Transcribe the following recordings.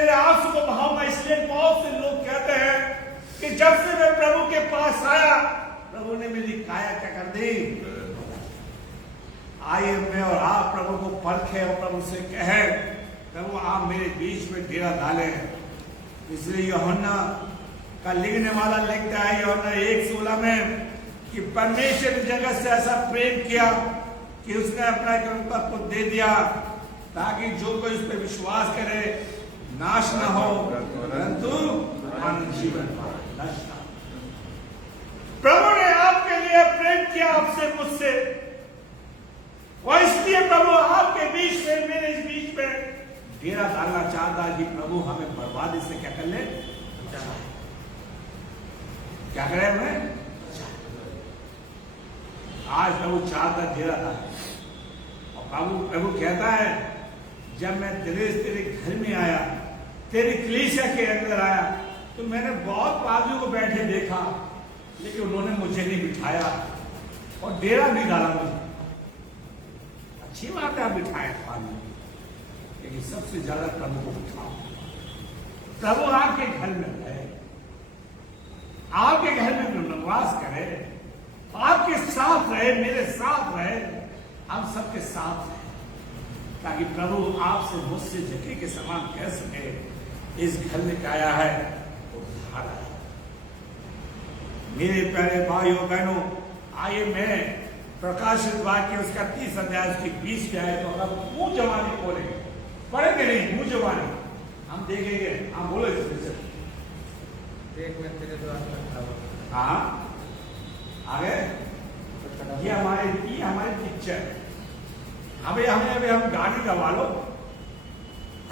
तेरे आंसू को बहाऊंगा। इसलिए बहुत से लोग कहते हैं कि जब से मैं प्रभु के पास आया, प्रभु ने मेरी काया क्या कर दी। आइए मैं और आप प्रभु को परखे और प्रभु से कहे, प्रभु आप मेरे बीच में डेरा डाले। इसलिए यूहन्ना का लिखने वाला लिखता है यूहन्ना 1:16 में कि परमेश्वर ने जगत से ऐसा प्रेम किया कि उसने अपना एकलौता पुत्र दे दिया, ताकि जो कोई उस पर विश्वास करे नाश न हो परंतु अनंत जीवन पाए। प्रभु ने आपके लिए प्रेम किया, आपसे मुझसे, और इसलिए प्रभु आपके बीच में, मेरे इस बीच में डेरा डालना चाहता है कि प्रभु हमें बर्बादी से क्या कर ले, क्या करे हमें। आज प्रभु चाहता डेरा डाले, और प्रभु कहता है जब मैं तेरे घर में आया, तेरी कलीसिया के अंदर आया, तो मैंने बहुत पादरियों को बैठे देखा, लेकिन उन्होंने मुझे नहीं बिठाया और डेरा नहीं डाला मुझे। अच्छी बात है आप बिठाए पादरी, लेकिन सबसे ज्यादा प्रभु को बिठाओ। प्रभु आपके घर में रहे, आपके घर में निवास करे, आपके साथ रहे, मेरे साथ रहे, हम सबके साथ रहे, ताकि प्रभु आपसे मुझसे जके के समान कह सके इस घर में आया है वो धार है। मेरे प्यारे भाइयों बहनों, आइए मैं प्रकाशित वाक्य उसका 30 अध्याय उसकी 20 क्या है, तो अगर मुंह जवानी बोले पढ़ेंगे नहीं, मुंह जवानी हम देखेंगे, हम बोलो इसमें देख मैं तेरे द्वार पर खड़ा हूं। हाँ आगे ये हमारी पिक्चर। अभी हम गाड़ी करवा लो,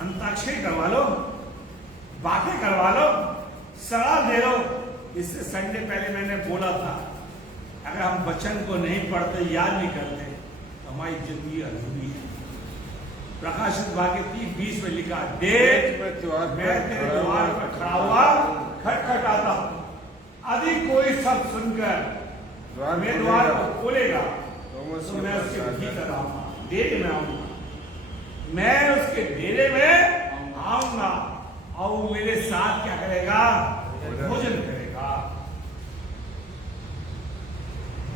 अंताक्षरी करवा लो, बातें करवा लो, सलाह दे लो। इससे संडे पहले मैंने बोला था, अगर हम वचन को नहीं पढ़ते, याद नहीं करते, तो हमारी जिंदगी अधूरी है। प्रकाशित वाक्य 30:20 में लिखा, देख मैं तेरे द्वार पर खड़ा हुआ खटखटाता हूं, यदि कोई सब सुनकर मेरे द्वार को खोलेगा तो मैं उसके भीतर आऊंगा, डेरे में आऊंगा, मैं उसके डेरे में आऊंगा और वो मेरे साथ क्या करेगा, भोजन करेगा।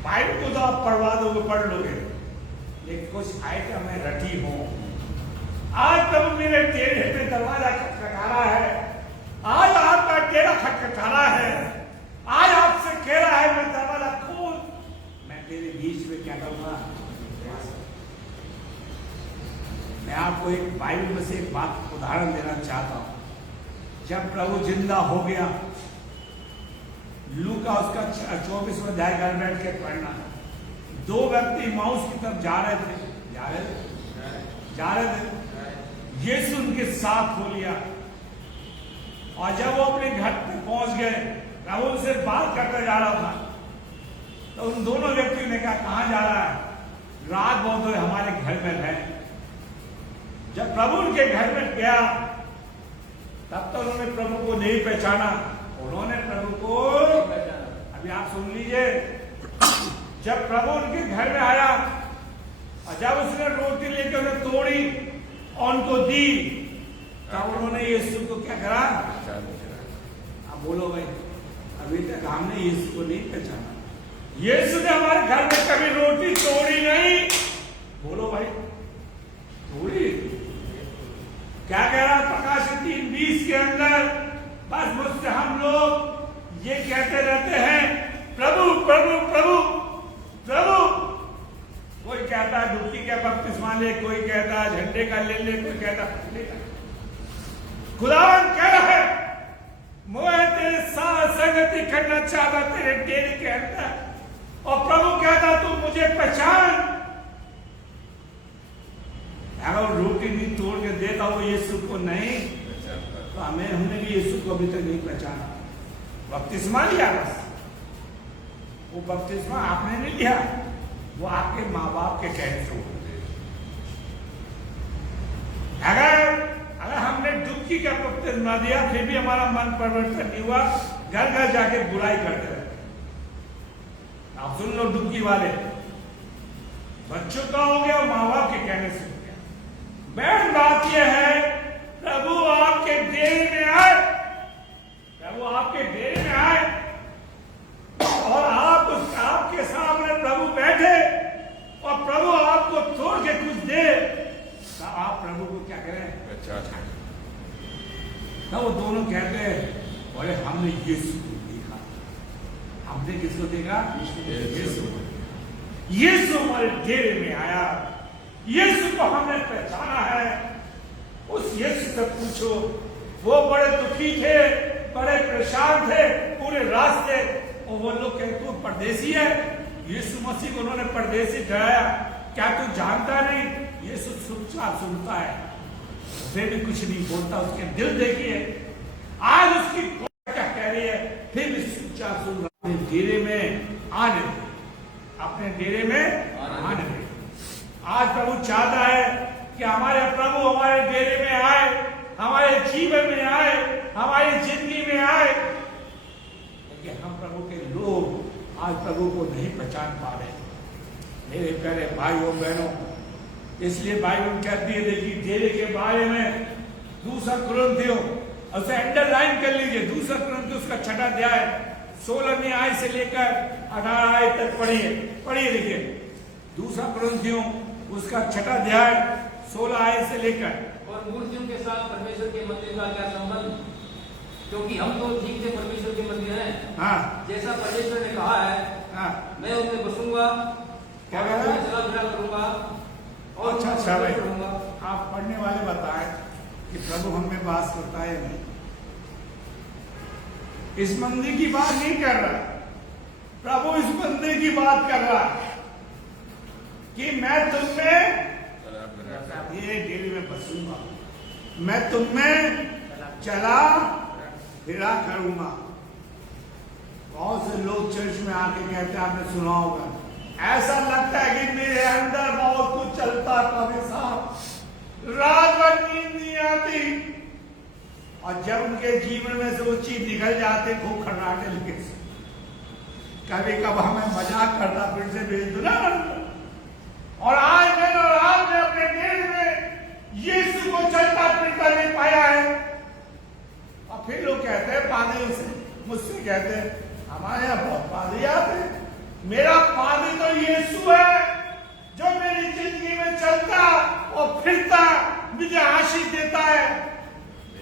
बाइबल को तो आप पढ़वा दोगे, पढ़ लोगे, लेकिन कुछ आइटम मैं रटी हूं। आज प्रभु मेरे डेरे में दरवाजा खटखटा रहा है, आज आपका डेरा खटखटा रहा है, आज आपसे कह रहा है मैं दरवाजा खोल, मैं तेरे बीच में क्या करूंगा। मैं आपको एक बाइबल में से एक बात उदाहरण देना चाहता हूं। जब प्रभु जिंदा हो गया, लूका उसका 24वां अध्याय घर बैठ के पढ़ना है। 2 व्यक्ति माउस की तरफ जा रहे थे, यीशु उनके साथ हो लिया, और जब वो अपने घर पे पहुंच गए, प्रभु उनसे बात करते जा रहा था, तो उन दोनों व्यक्तियों ने कहा कहां जा रहा है, रात बहुत हो, हमारे घर में रहे। जब प्रभु उनके घर में गया, तब तो उन्होंने प्रभु को नहीं पहचाना, उन्होंने प्रभु को, अभी आप सुन लीजिए, जब प्रभु उनके घर में आया और जब उसने रोटी लेकर उन्हें तोड़ी और उनको दी, तब उन्होंने यीशु को क्या करा। अब बोलो भाई, अभी तक हमने यीशु को नहीं पहचाना। यीशु ने हमारे घर में कभी रोटी तोड़ी नहीं, बोलो भाई, तोड़ी। क्या कह रहा प्रकाशित 3:20 के अंदर, बस मुझसे हम लोग ये कहते रहते हैं प्रभु प्रभु प्रभु प्रभु। कोई कहता है डुबकी का बपतिस्मा ले, कोई कहता है झंडे का ले ले, कोई कहता है खुदावन कह रहा है मैं तेरे साथ संगति करना चाहता तेरे डेरे के अंदर, और प्रभु कहता तू मुझे पहचान। अगर रोटी नहीं तोड़ के देता वो यीशु को नहीं, तो हमने भी यीशु को अभी तक नहीं पहचाना। बपतिस्मा लिया, बस वो बपतिस्मा आपने नहीं लिया, वो आपके माँ बाप के कहने से हुआ। अगर हमने डुबकी का बपतिस्मा दिया, फिर भी हमारा मन परिवर्तन नहीं हुआ, घर घर जाके बुराई करते रहे। आप सुन लो, डुबकी वाले बच्चों का हो गया, माँ बाप के कहने से हो गया। बहन बात यह है, प्रभु आपके ना वो दोनों कहते हैं, बोले हमने यीशु को देखा। हमने किसको देखा? यीशु। यीशु हमारे डेरे में आया, यीशु को हमने पहचाना है। उस यीशु से पूछो, वो बड़े दुखी थे, बड़े परेशान थे पूरे रास्ते, और वो लोग कहते तू परदेसी है। यीशु मसीह को उन्होंने परदेसी ठहराया। क्या तू जानता नहीं? यीशु चुपचाप सुनता है, फिर भी कुछ नहीं बोलता। उसके दिल देखिए, आज उसकी क्या कह रही है, फिर भी चुपचाप सुन रहा। अपने डेरे में आने दे, अपने डेरे में आने दे। आज प्रभु चाहता है कि हमारे प्रभु हमारे डेरे में आए, हमारे जीवन में आए, हमारी जिंदगी में आए। क्योंकि हम प्रभु के लोग आज प्रभु को नहीं पहचान पा रहे। मेरे प्यारे भाइयों बहनों, इसलिए बाइबल कहती है, देखिए डेरे के बारे में 2 कुरिन्थियों, उसे अंडरलाइन कर लीजिए, 2 कुरिन्थियों उसका 6वां अध्याय 16वीं आयत से लेकर 18 आयत तक पढ़िए देखिए। 2 कुरिन्थियों उसका 6वां अध्याय 16 आयत से लेकर। और मूर्तियों के साथ परमेश्वर के मंदिर का क्या संबंध? क्योंकि हम तो ठीक से परमेश्वर के मंदिर हैं। हाँ, जैसा परमेश्वर ने कहा है, हाँ, मैं उनमें बसूंगा, क्या कह रहा है? चला फिरा करूंगा और अच्छा भाई, करूंगा। आप पढ़ने वाले बताएं कि प्रभु हम में वास करता है नहीं। इस मंदिर की बात नहीं कर रहा, प्रभु इस मंदिर की बात कर रहा है कि मैं तुम में ये डेरे में बसूंगा, मैं तुम में चला फिरा करूंगा। बहुत से लोग चर्च में आके कहते हैं, आपने सुना होगा, ऐसा लगता है कि मेरे अंदर बहुत कुछ चलता है साहब, रात भर नींद नहीं आती। और जब उनके जीवन में से वो चीज निकल जाते, खूब खर्राटे लगे। कभी कभार मैं मजाक करता, फिर से भेज दो ना। और आज मैंने और आपने अपने डेरे में यीशु को चलता फिरता नहीं पाया है। और फिर लोग कहते हैं, पादरियों से मुझसे कहते हैं, हमारे यहाँ बहुत पादरी आते हैं। मेरा पादरी तो यीशु है, जो मेरी जिंदगी में चलता और फिरता, मुझे आशीष देता है।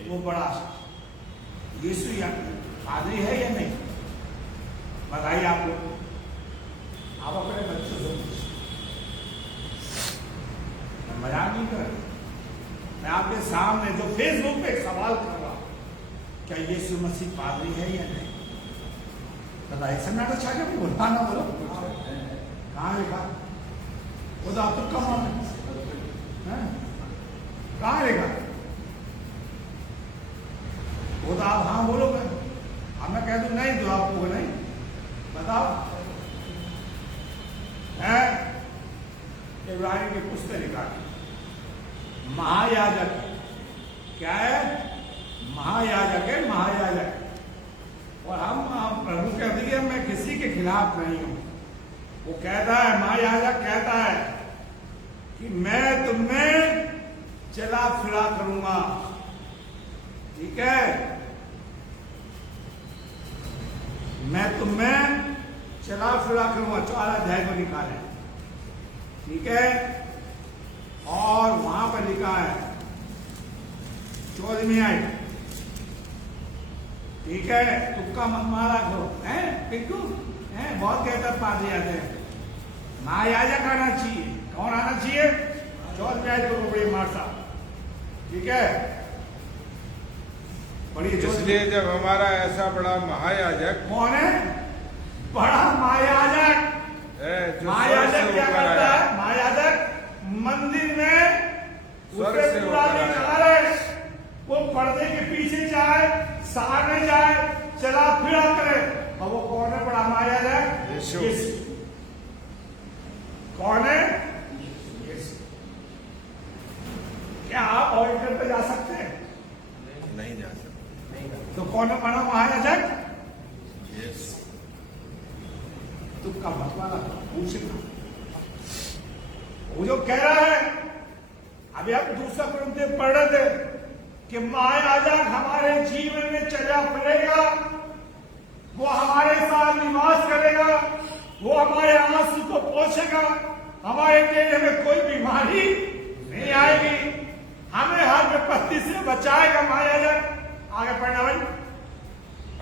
वो बड़ा आशीष यीशु या पादरी है या नहीं? बताइए आप लोग, आप अपने बच्चों से मजाक नहीं कर, मैं आपके सामने जो फेसबुक पे एक सवाल कर रहा हूं, क्या यीशु मसीह पादरी है या नहीं? बताइए। सन्नाटा छा गया, बोलना ना बोलो। कहाँ लिखा? वो तो आप तो कम है, कहाँ लिखा? वो तो आप हाँ बोलोगे, अब मैं कह दूं नहीं तो आप लोग नहीं। बताओ। है इब्राहिम की पुस्तक लिखा है, महायाजक क्या है? महायाजक है, महायाजक। और हम प्रभु कहते हैं, मैं किसी के खिलाफ नहीं हूं। वो कहता है, महायाजक कहता है कि मैं तुम्हें चला फिरा करूंगा। ठीक है, मैं तुम्हें चला फिरा करूंगा। 4 अध्याय को लिखा है, ठीक है। और वहां पर लिखा है 14वीं आयत, ठीक है। तुक्का मत मारा करो, है पिंटू, है बहुत कहता पादरी आते हैं। महायाजक आना चाहिए। कौन आना चाहिए? 14वीं आयत को बड़ी मार साहब, ठीक है। बड़ी इसलिए जब हमारा ऐसा बड़ा महायाजक, कौन है बड़ा महायाजक? महायाजक क्या करता है? महायाजक मंदिर में उसे पूरा नहीं चला रहे, वो पर्दे के पीछे जाए, सामने जाए, चला फिरा करे। और वो कौन है बड़ा महायाजक? यीशु। कौन है? यीशु। क्या आप ऑडिटर पे जा सकते हैं? नहीं जा सकते। तो कौन है बड़ा महायाजक? यीशु। तुक्का मत वाला पूछना। वो जो कह रहा है, अभी हम 2 कुरिन्थियों पढ़ रहे थे कि महायाजक हमारे जीवन में चला फिरेगा, वो हमारे साथ निवास करेगा, वो हमारे आंसू को पोंछेगा, हमारे डेरे में कोई बीमारी नहीं आएगी, हमें हर विपत्ति से बचाएगा महायाजक। आगे पढ़ना भाई।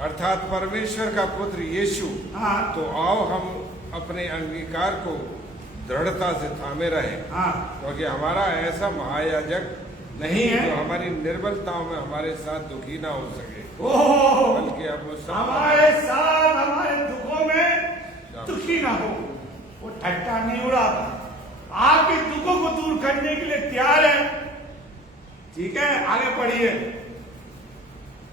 अर्थात परमेश्वर का पुत्र यीशु, हाँ तो आओ हम अपने अंगीकार को दृढ़ता से थामे रहे, हाँ क्योंकि हमारा ऐसा महायाजक नहीं है। जो हमारी निर्बलताओं में हमारे साथ दुखी ना हो सके, ओह बल्कि अब वो सब हमारे साथ हमारे दुखों में दुखी ना हो। वो ठट्टा नहीं उड़ाता, आपके दुखों को दूर करने के लिए तैयार है। ठीक है, आगे पढ़िए।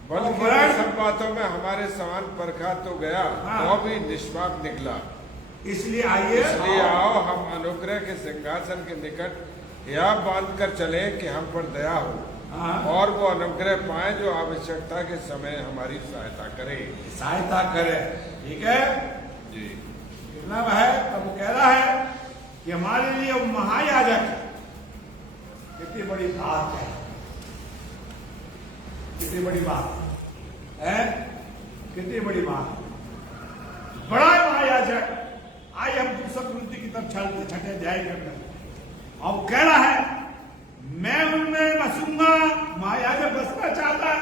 बल्कि और इन सब बातों में हमारे समान परखा तो गया, हाँ। वो भी निष्पाप निकला। इसलिए आइए, इसलिए आओ हम अनुग्रह के सिंहासन के निकट यह बांध कर चले कि हम पर दया हो, हाँ, और वो अनुग्रह पाए जो आवश्यकता के समय हमारी सहायता करे। सहायता करे। ठीक है, जी, मतलब है प्रभु कह रहा है कि हमारे लिए वो महायाजक है। कितनी बड़ी बात है, कितनी बड़ी बात है, कितनी बड़ी बात। बड़ा महायाजक। आइए हम दूसरा कृति की तरफ चलते, छठे अध्याय करते हैं। और कह रहा है मैं उनमें बसूंगा। महायाजक बसना चाहता है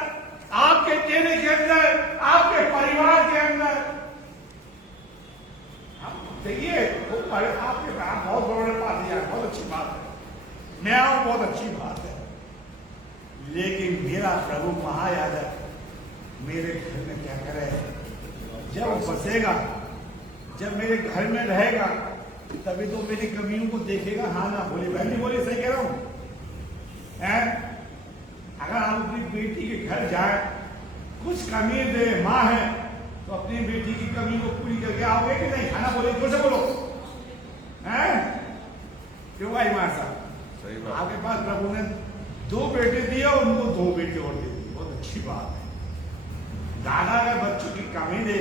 आपके चेहरे के अंदर, आपके परिवार के अंदर। देखिए वो आपके बहुत बड़े पास दिया, बहुत अच्छी बात है, मैं आऊं, बहुत अच्छी बात है। लेकिन मेरा प्रभु महायाजक मेरे घर में क्या करे? जब वो बसेगा, जब मेरे घर में रहेगा, तभी तो मेरी कमियों को देखेगा। हाँ ना बोली, बहन बोली, सही कह रहा हूं? अगर आप अपनी बेटी के घर जाए, कुछ कमी दे, माँ है तो अपनी बेटी की कमी को पूरी करके आओगे कि नहीं? खाना बोले, जोर से बोलो। क्यों भाई माँ साहब? सही बात। आपके पास प्रभु ने 2 बेटे दिए, उनको 2 बेटे और दे दिए, बहुत अच्छी बात है। दादा अगर बच्चों की कमी दे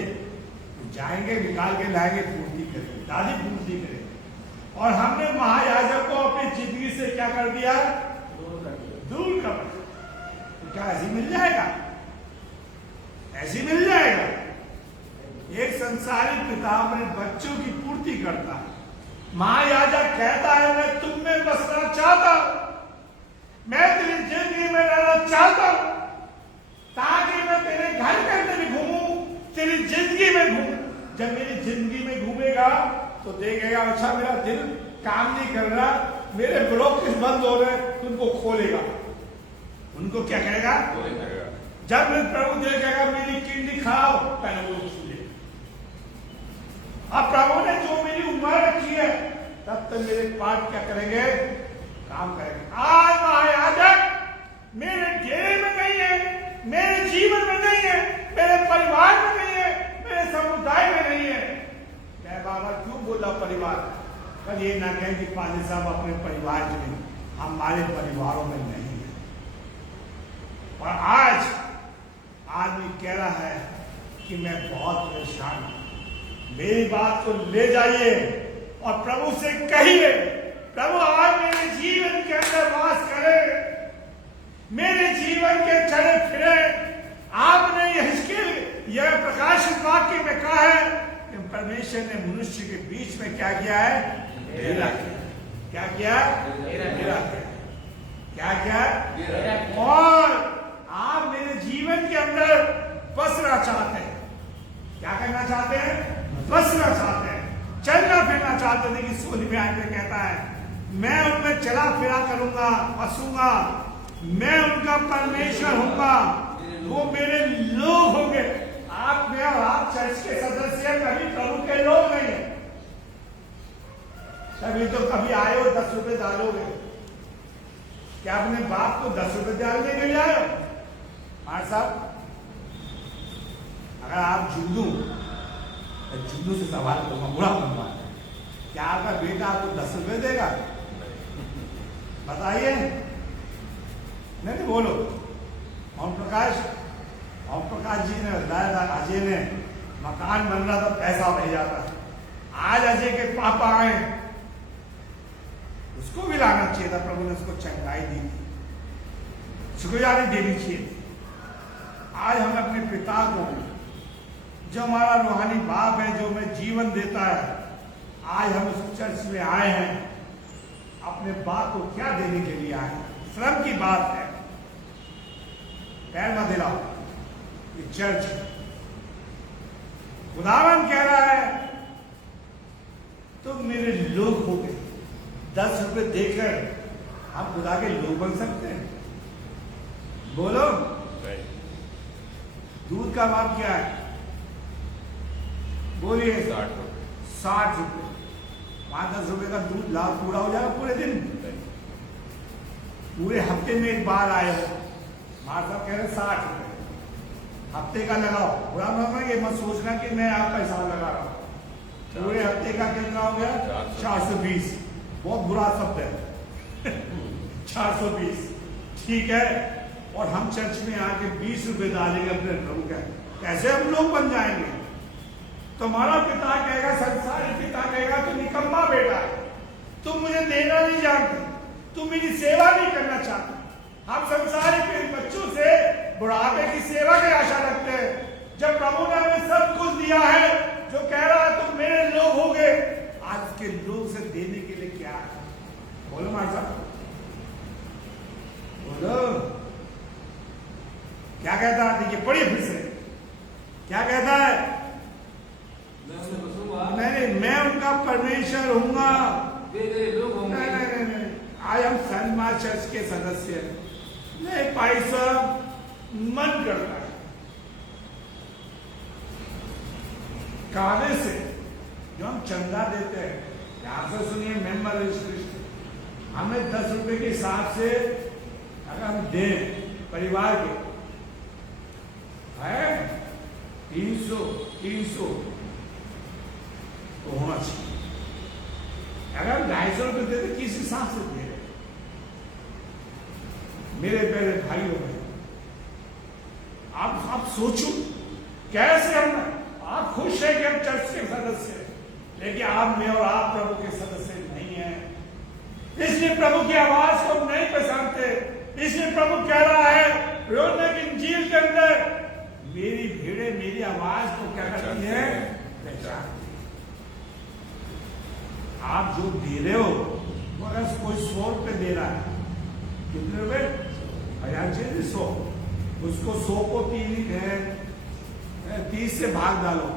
तो जाएंगे, निकाल के लाएंगे, पूर्ति करेंगे, दादी पूर्ति करेंगे। और हमने महायाजक को अपनी जिंदगी से क्या कर दिया? दूर कर दिया। तो क्या ऐसी मिल जाएगा? ऐसी मिल जाएगा? एक संसारिक पिता अपने बच्चों की पूर्ति करता है। महायाजक कहता है मैं तुम में बसना चाहता हूं, मैं तेरी जिंदगी में रहना चाहता हूं, ताकि मैं तेरे घर के अंदर भी घूमूं, तेरी जिंदगी में घूमूं। जब मेरी जिंदगी में घूमेगा तो देखेगा अच्छा मेरा दिल काम नहीं कर रहा, मेरे ब्लॉकेज बंद हो रहे, उनको खोलेगा। उनको क्या करेगा? जब मैं प्रभु देखेगा मेरी किडनी खराब, पहले वो सुने। अब प्रभु ने जो मेरी उम्र रखी है, तब तक मेरे पार्ट क्या करेंगे? काम करेंगे। आज महायाजक मेरे डेरे में नहीं है, मेरे जीवन में नहीं है, मेरे परिवार में नहीं है, मेरे समुदाय में नहीं है। मैं बाबा क्यों बोला परिवार? कल ये ना कहें कि पाली साहब अपने परिवार में, हमारे परिवारों में नहीं है। और आज आदमी कह रहा है कि मैं बहुत परेशान हूं। मेरी बात को ले जाइए और प्रभु से कहिए, प्रभु आज मेरे जीवन के अंदर वास करे, मेरे जीवन के चले फिरे। आपने यह प्रकाशित वाक्य में कहा है कि परमेश्वर ने मनुष्य के बीच में क्या किया है? डेरा किया। क्या किया? डेरा किया। क्या किया? और आप मेरे जीवन के अंदर बसना चाहते हैं। क्या करना चाहते हैं? बसना चाहते हैं, चलना फिरना चाहते हैं। लेकिन 16 में आकर कहता है मैं उनमें चला फिरा करूंगा, बसूंगा, मैं उनका परमेश्वर होऊंगा, वो मेरे लोग होंगे। आप में और आप चर्च के सदस्य कभी प्रभु के लोग नहीं है। तभी तो कभी आए हो 10 रुपए डालोगे। क्या अपने बाप को 10 रुपए डालने के लिए आए हो? हाँ साहब, अगर आप जुल्लू से सवाल करूंगा, बुरा बनवा, क्या आपका बेटा आपको 10 रुपए देगा? बताइए। नहीं बोलो। ओम प्रकाश जी ने बताया था, अजय ने मकान बन रहा था, पैसा भेजा था। आज अजय के पापा आए, उसको भी लाना चाहिए था, प्रभु ने उसको चंगाई दी थी, शुक्रगुजारी देनी चाहिए। आज हम अपने पिता को, जो हमारा रूहानी बाप है, जो हमें जीवन देता है, आज हम उस चर्च में आए हैं, अपने बाप को क्या देने के लिए आए हैं? श्रम की बात है, पैर मत दिलाओ, कि चर्च खुदावन कह रहा है तुम मेरे लोग हो गए। 10 रुपए देकर आप खुदा के लोग बन सकते हैं? बोलो, दूध का भाव क्या है? बोलिए। 60 रुपए। 5-10 रुपए का दूध लाभ पूरा हो जाएगा पूरे दिन, पूरे हफ्ते में एक बार आए हो। मार साहब कह रहे 60 रुपए हफ्ते का लगाओ। बुरा मत ये मत सोचना कि मैं आपका हिसाब लगा रहा हूं। पूरे हफ्ते का कितना हो गया? 420। बहुत बुरा शब्द है 420, ठीक है। और हम चर्च में आके 20 रुपए डालेंगे अपने प्रभु का, कैसे हम लोग बन जाएंगे? तुम्हारा पिता कहेगा, संसारी पिता कहेगा तू निकम्मा बेटा है, तुम मुझे देना नहीं जानते, तुम मेरी सेवा नहीं करना चाहते। हम संसारी बच्चों से बुढ़ापे की सेवा की आशा रखते हैं, जब प्रभु ने हमें सब कुछ दिया है, जो कह रहा है तुम मेरे लोग हो गए। आज के लोग से देने के लिए क्या है? बोलो मार साहब, बोलो क्या कहता है? देखिए पढ़िए फिर से, क्या कहता है? नहीं, मैं उनका परमेश्वर हूंगा, वे लोग होंगे। नहीं, आई एम सनमार्ग चर्च के सदस्य। नहीं भाई साहब, मन करता है कागज से जो हम चंदा देते हैं, ध्यान से सुनिए, मेंबर रजिस्ट्रेशन हमें 10 रुपए के हिसाब से अगर हम दें परिवार के है 300 तो होना चाहिए। अगर हम 250 रुपए देते किस हिसाब से दे रहे? मेरे प्यारे भाइयों में आप सोचो कैसे हम, आप खुश है कि हम चर्च के सदस्य हैं, लेकिन आप में और आप प्रभु के सदस्य नहीं हैं, इसलिए प्रभु की आवाज को हम नहीं पहचानते। इसलिए प्रभु कह रहा है रोने की इंजील के अंदर, मेरी भीड़े मेरी आवाज को क्या करती है? पहचानती। आप जो दे रहे हो वो अगर कोई 100 रुपए दे रहा है, कितने रुपए? 100। उसको 100 को 30 से भाग डालो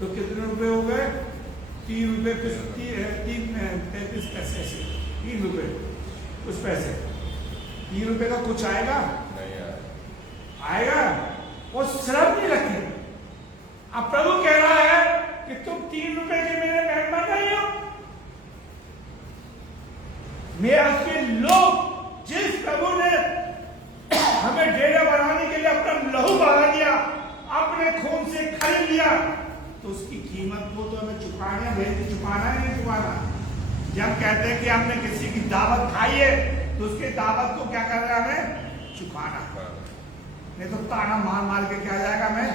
तो कितने रुपए हो गए? 3 रुपए 33 पैसे से 3 रुपए कुछ पैसे। 3 रुपए का कुछ आएगा? आएगा? वो श्रम नहीं रखे। अब प्रभु कह रहा है कि तुम 3 रुपए के मेरे मेहमान नहीं हो। मैं आपके लोग, जिस प्रभु ने हमें डेरा बनाने के लिए अपना लहू बहा दिया, अपने खून से खरीद लिया, तो उसकी कीमत को तो हमें चुकाना है नहीं चुकाना। जब कहते हैं कि हमने किसी की दावत खाई है तो उसके दावत को क्या करना है? हमें चुकाना, नहीं तो ताना मार मार के क्या जाएगा? हमें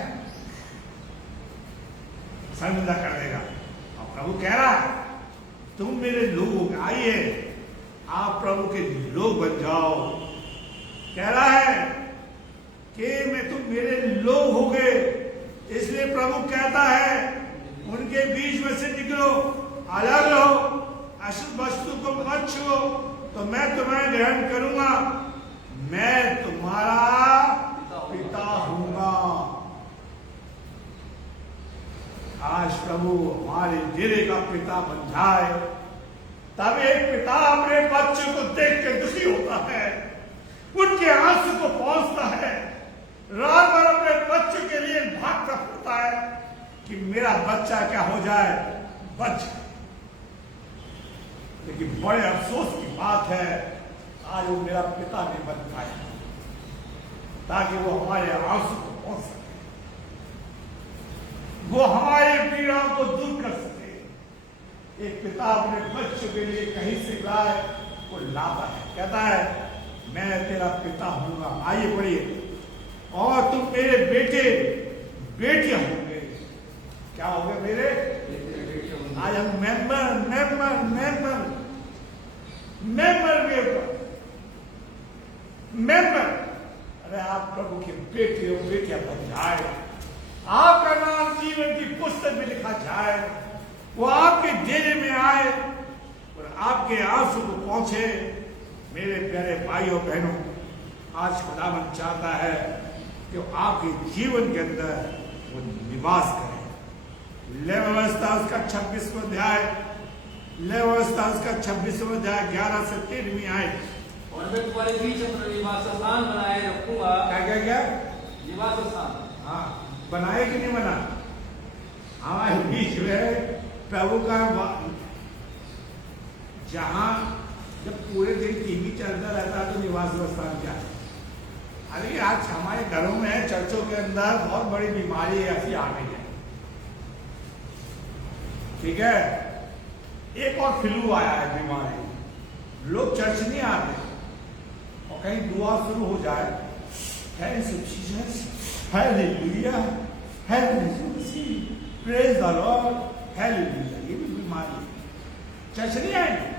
शर्मिंदा कर देगा। और प्रभु कह रहा है तुम मेरे लोग हो, आइए आप प्रभु के लोग बन जाओ। कह रहा है कि मैं तुम मेरे लोग हो गए, इसलिए प्रभु कहता है उनके बीच में से निकलो, अलग रहो, अशुद्ध वस्तु को मत छुओ, तो मैं तुम्हें ग्रहण करूंगा, मैं तुम्हारा पिता हूंगा। आज प्रभु हमारे डेरे का पिता बन जाए, तब एक पिता अपने बच्चे को देख के दुखी होता है, उनके आंसू को पहुंचता है, रात भर अपने बच्चे के लिए भागता फिरता है कि मेरा बच्चा क्या हो जाए, बच जाए। लेकिन बड़े अफसोस की बात है आज वो मेरा पिता नहीं बन पाया, ताकि वो हमारे आंसू को पहुंच सके, वो हमारे पीड़ाओं को दूर कर सके। एक पिता अपने बच्चों के लिए कहीं से लाए, वो लाता है, कहता है मैं तेरा पिता हूंगा। आइए पढ़िए, और तुम मेरे बेटे बेटियां होंगे। क्या हो गए? मेरे आज हम मेंबर। अरे आप प्रभु के बेटे और बेटियां बन जाए, आपका नाम जीवन की पुस्तक में लिखा जाए, वो आपके डेरे में आए और आपके आंसू को पहुंचे। मेरे प्यारे भाइयों बहनों, आज खुदावंद चाहता है कि आपके जीवन के अंदर वो निवास करें। ले व्यवस्था उसका 26वां अध्याय, ले व्यवस्था उसका 26वां अध्याय 11 से 13वीं आयत। और मैं तुम्हारे बीच अपना निवास स्थान बनाए रखूंगा। क्या निवास स्थान, हाँ, बनाए कि नहीं बना? हमारे बीच में प्रभु का जहां जब पूरे दिन टीवी चलता रहता है तो निवास स्थान क्या है? अरे आज हमारे घरों में, चर्चों के अंदर बहुत बड़ी बीमारी ऐसी आ गई है, ठीक है। एक और फ्लू आया है बीमारी, लोग चर्च नहीं आते और कहीं दुआ शुरू हो जाए, hallelujah, hallelujah, praise the Lord, hallelujah, ये भी बीमारी। चर्च नहीं आएंगे।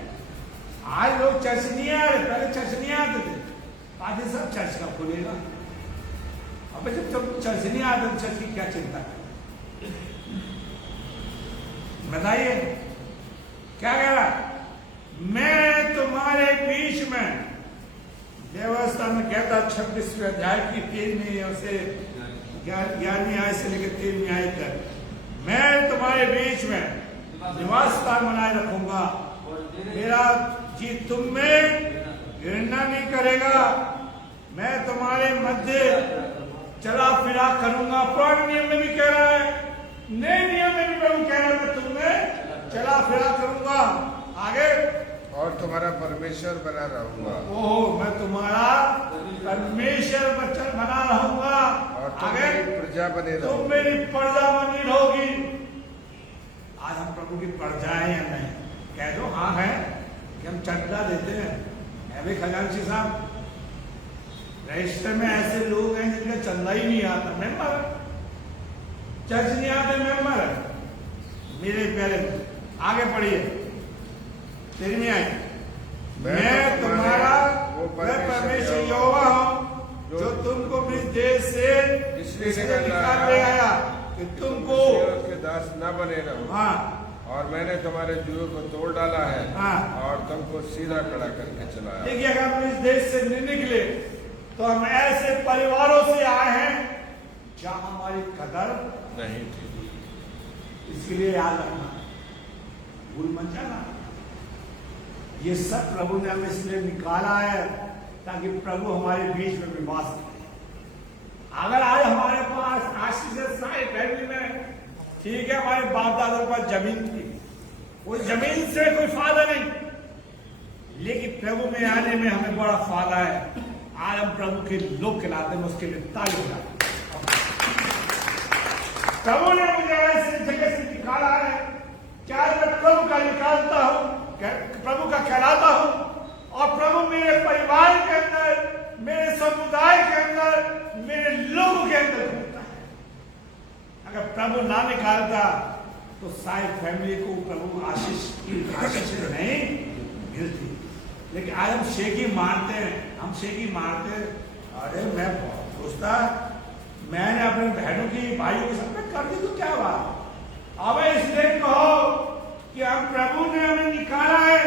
आज लोग चर्च नहीं आ रहे, पहले चर्च नहीं आते थे, आज सब चर्च का खुलेगा। अब जब तक चर्च नहीं आते तो चर्च की क्या चिंता है? बताइए क्या कह रहा? मैं तुम्हारे बीच में, व्यवस्था में कहता 26वें अध्याय की 13वीं से 11वीं आयत से लेकर 13वीं आयत तक, मैं तुम्हारे बीच में निवास स्थान बनाए रखूंगा, मेरा जी तुम में घृणा नहीं करेगा, मैं तुम्हारे मध्य चला फिरा करूंगा। पुराने नियम में भी कह रहा है, नए नियम में भी प्रभु कह रहा है, मैं तुम में चला फिरा करूंगा। आगे, और तुम्हारा परमेश्वर बना रहूंगा। ओह, मैं तुम्हारा परमेश्वर बना रहूंगा। और तुम आगे, मेरी प्रजा बने तुम रहोगे। मेरी प्रजा बनी रहोगी। आज हम प्रभु की प्रजा है या नहीं? कह दो हाँ है, कि हम चंदा देते हैं। अभी खजांची साहब, रजिस्टर में ऐसे लोग हैं जिनका चंदा ही नहीं आता, मेंबर चर्च नहीं आते, मेंबर मेरे प्यारे। आगे पढ़िए, 13वीं आयत, मैं तुम्हारा वो परमेश्वर यहोवा हूं जो तुमको इस देश से इसलिए निकाल ले आया कि तुमको के दास न बने रहो। हाँ, और मैंने तुम्हारे जुए को तोड़ डाला है, हाँ, और तुमको सीधा खड़ा करके चलाया। देखिए, अगर हम इस देश से नहीं निकले तो हम ऐसे परिवारों से आए हैं जहां हमारी कदर नहीं थी। इसके लिए याद रखना, भूल मत जाना। ये सब प्रभु ने हमें इसलिए निकाला है ताकि प्रभु हमारे बीच में निवास करे। अगर आज हमारे पास आशीष है सारी फैमिली में, ठीक है, हमारे बाप दादों के पास जमीन थी, उस जमीन से कोई फायदा नहीं, लेकिन प्रभु में आने में हमें बड़ा फायदा है। आज हम प्रभु के लोग कहलाते हैं, उसके लिए ताली बजाते हैं। प्रभु ने मुझे ऐसी जगह से निकाला है, क्या मैं प्रभु का निकालता हूं, प्रभु का कहलाता हूं, और प्रभु मेरे परिवार के अंदर, मेरे समुदाय के अंदर, मेरे लोगों के अंदर होता है। अगर प्रभु ना निकालता तो सारी फैमिली को प्रभु आशीष नहीं मिलती। लेकिन आज हम शेखी मारते हैं, हम शेखी मारते हैं। अरे मैं बहुत सोचता, मैंने अपने बहनों की, भाइयों की सब कर दी तो क्या बात? अब इसलिए कहो कि हम प्रभु ने हमें निकाला है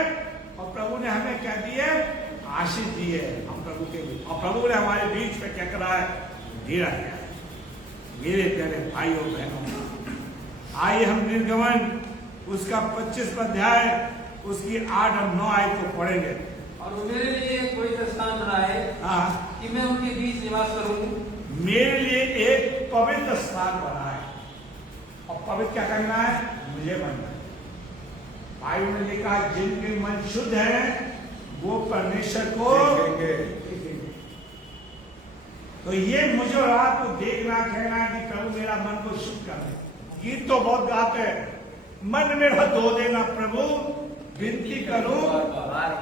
और प्रभु ने हमें क्या दिया? आशीष दी है। हम प्रभु के बीच, और प्रभु ने हमारे बीच में क्या करा है? डेरा किया है। मेरे प्यारे भाइयों बहनों, आइए हम निर्गमन उसका 25वां अध्याय उसकी 8 और 9 आयत को पढ़ेंगे। और वो मेरे लिए एक पवित्र स्थान बना है, हाँ, कि मैं उनके बीच निवास करूं। मेरे लिए एक पवित्र स्थान बना है, और पवित्र क्या करना है? मुझे बनना है। भाइयों ने लिखा, जिनके मन शुद्ध है वो परमेश्वर को देखेंगे। तो ये मुझे और आपको देखना, कहना है कि प्रभु मेरा मन को शुद्ध कर दे। गीत तो बहुत गाते हैं, मन मेरा धो देना प्रभु, विनती करूं।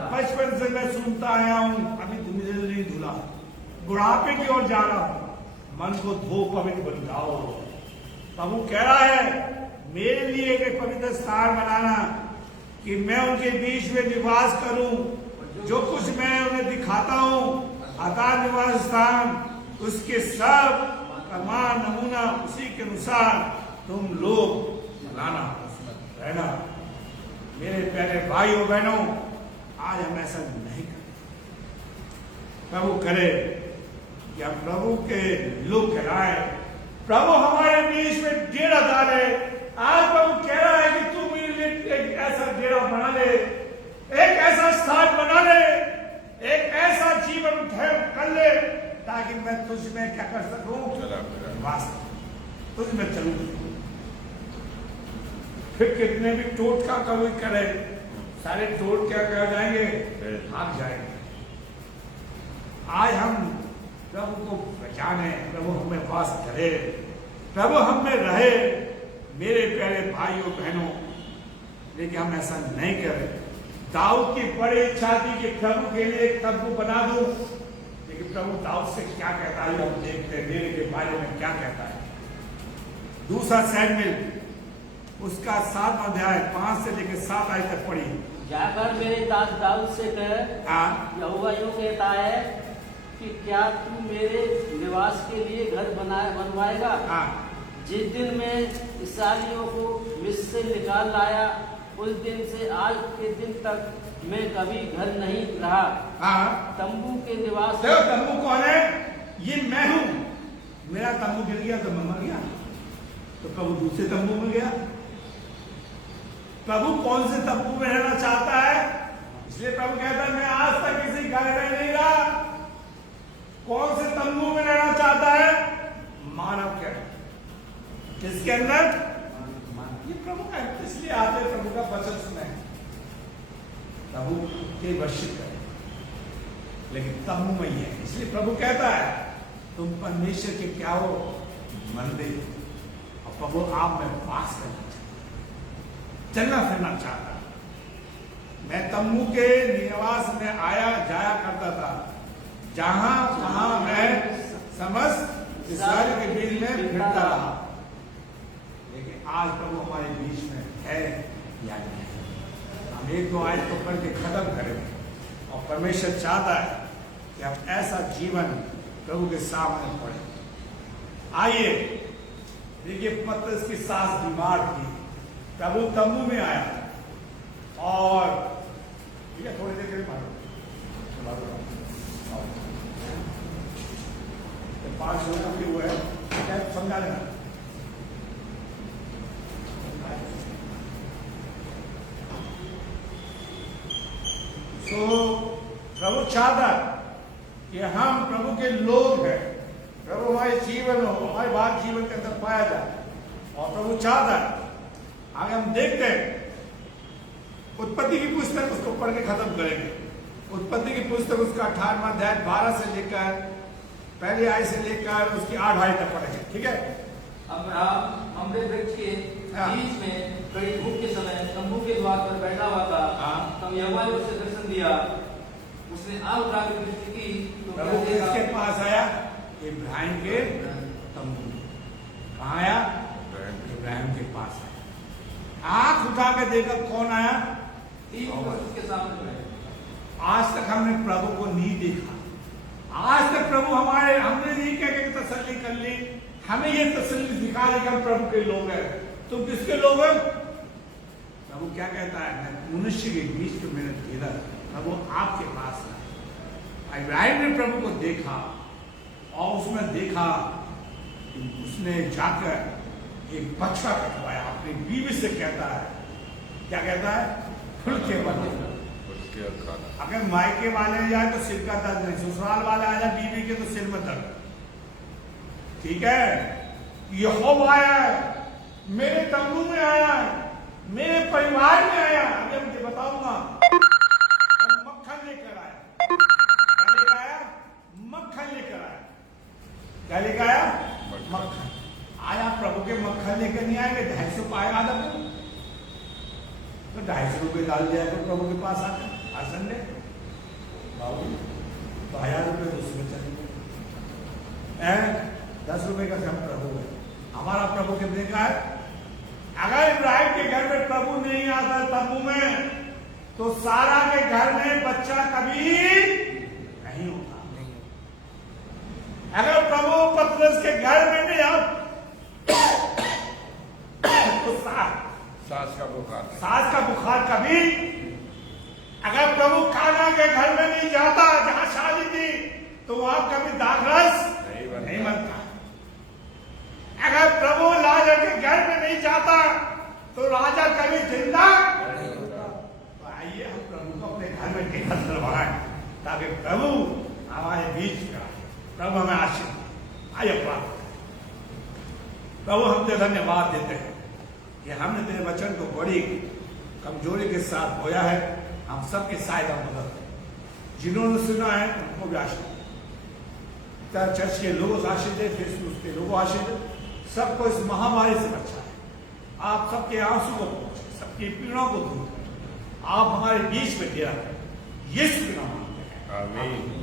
बचपन से मैं सुनता आया हूं, अभी मुझे नहीं धुला, बुढ़ापे की ओर जा रहा हूं, मन को धो, पवित्र बन जाओ। प्रभु कह रहा है मेरे लिए एक पवित्र स्थान बनाना, कि मैं उनके बीच में निवास करूं। जो कुछ मैं उन्हें दिखाता हूं, अता निवास स्थान, उसके सब प्रमाण नमूना उसी के अनुसार तुम लोग लाना, रहना। मेरे प्यारे भाइयों बहनों, आज हम ऐसा नहीं करते। प्रभु करे कि हम प्रभु के लोग कहलाए। प्रभु हमारे बीच में डेरा डाले। आज प्रभु कह रहा है कि तू मेरे लिए एक ऐसा डेरा बना ले, एक ऐसा स्थान बना ले, एक ऐसा जीवन कर ले, ताकि मैं तुझ में क्या कर सकूं, तुझ में चलूं। फिर कितने भी टोटका कभी करे, सारे टोट क्या कर जाएंगे, भाग जाएंगे। आज हम प्रभु को पहचाने, प्रभु हमें वास करे, प्रभु हम में रहे। मेरे प्यारे भाइयों बहनों, लेकिन हम ऐसा नहीं करें। दाऊद की बड़ी इच्छा थी कि प्रभु के लिए एक तंबू बना दूं, लेकिन प्रभु दाऊद से क्या कहता है हम देखते हैं, डेरे के बारे में क्या कहता है। दूसरा सैमुएल उसका 7 अध्याय 5 से लेकर 7 आयत तक पढ़ी। जाकर मेरे दास दाऊद से कह, यहोवा यूं कहता है कि क्या तू मेरे निवास के लिए घर बनवाएगा? जिस दिन मैं इस्राएलियों को मिस्र से निकाल लाया, उस दिन से आज के दिन तक मैं कभी घर नहीं रहा। तंबू के निवास। तंबू कौन है? ये मैं हूं। मेरा तंबू गिर गया तो मैं मर गया, तो प्रभु दूसरे तंबू में गया। प्रभु कौन से तंबू में रहना चाहता है? इसलिए प्रभु कहता है मैं आज तक किसी घर में नहीं रहा। कौन से तंबू में रहना चाहता है? मानव के, किसके अंदर? ये प्रभु का, इसलिए आते प्रभु का वचन सुने, प्रभु के वर्षित करें, लेकिन तंबू में ही है। इसलिए प्रभु कहता है तुम परमेश्वर के क्या हो? मंदिर। और प्रभु आप में वास करना चाहता, चलना फिरना चाहता। मैं तंबू के निवास में आया जाया करता था, जहां वहां मैं समस्त इस्राएल के बीच में फिरता रहा। लेकिन आज प्रभु हमारे बीच में है या नहीं? हम एक दो आयत को पढ़ के खत्म करेंगे, और परमेश्वर चाहता है कि हम ऐसा जीवन प्रभु के सामने पढ़े। आइए देखिए, पतरस की सास बीमार थी, प्रभु तंबू में आया, और ठीक है थोड़ी देर के लिए 5 लोगों के हुए क्या समझा लेना। तो प्रभु चाहता कि हम प्रभु के लोग हैं, प्रभु हमारे जीवन हो, हमारे बात जीवन के अंदर पाया जाए। और प्रभु चाहता है, आगे हम देखते हैं उत्पत्ति की पुस्तक, उसको पढ़ के खत्म करेंगे। उत्पत्ति की पुस्तक उसका 18वां अध्याय 12 से लेकर पहली आयत से लेकर उसकी 8 आयत तक पढ़ेंगे, ठीक है। अब्राहम अम्रे वृक्ष के बीच में कड़ी धूप के समय तंबू के द्वार पर बैठा हुआ था। तब यहोवा ने उसे दर्शन दिया, उसने आग उठा के दृष्टि की तो प्रभु किसके पास आया? इब्राहिम के तंबू। कहाँ आया? इब्राहिम के पास आया। आंख उठा के देखा, कौन आया? उसके सामने। आज तक हमने प्रभु को नहीं देखा। आज तक प्रभु हमारे, हमने नहीं कह के तसल्ली कर ली, हमें ये तसल्ली दिखा दी कि हम प्रभु के लोग हैं। तुम किसके लोग हैं? प्रभु क्या कहता है? मैं मनुष्य के बीच में मैंने घेरा, प्रभु आपके पास है। इब्राहिम ने प्रभु को देखा, और उसमें देखा कि उसने जाकर एक बछड़ा कटवाया, अपनी बीवी से कहता है, क्या कहता है? खुल के बने। अगर मायके वाले जाए तो सिर का दर्द नहीं, ससुराल वाले आ जाए बीवी के तो सिर में दर्द, ठीक है। यहोवा आया है, मेरे तंबू में आया है, मेरे परिवार में आया। अभी मुझे बताऊंगा, मक्खन लेकर आया। क्या लेकर आया? मक्खन लेकर आया। क्या लेकर आया? मक्खन। आया प्रभु के मक्खन लेकर नहीं आएंगे, 250 पाएगा आदम को, तो 250 रुपये डाल दिया तो प्रभु के पास आकर संडे बाबू तो 1000 रुपये तो उसमें चले गए। 10 रुपये का हम प्रभु है। हमारा प्रभु कितने का है? अगर इब्राहिम के घर में प्रभु नहीं आता तंबू में, तो सारा के घर में बच्चा कभी नहीं होता। अगर प्रभु पतरस के घर में नहीं आता तो सास का बुखार कभी। अगर प्रभु काना के घर में नहीं जाता, जहां शादी थी, तो वहां कभी दाखरस प्रभु हमें आशीष आइए प्रार्थना करें। प्रभु हम तेरे धन्यवाद देते हैं कि हमने तेरे वचन को बड़ी कमजोरी के साथ बोया है। हम सबके सहायता मदद करें। जिन्होंने सुना है उनको भी आशीष दे। चर्च के लोगों को आशीष दे, फेसबुक के लोगों को आशीष दे। सबको इस महामारी से बचाए। आप सबके आंसू को पहुंचे, सबकी पीड़ाओं को दूर करें। आप हमारे बीच में डेरा करें। यीशु के नाम मांगते हैं। आमीन।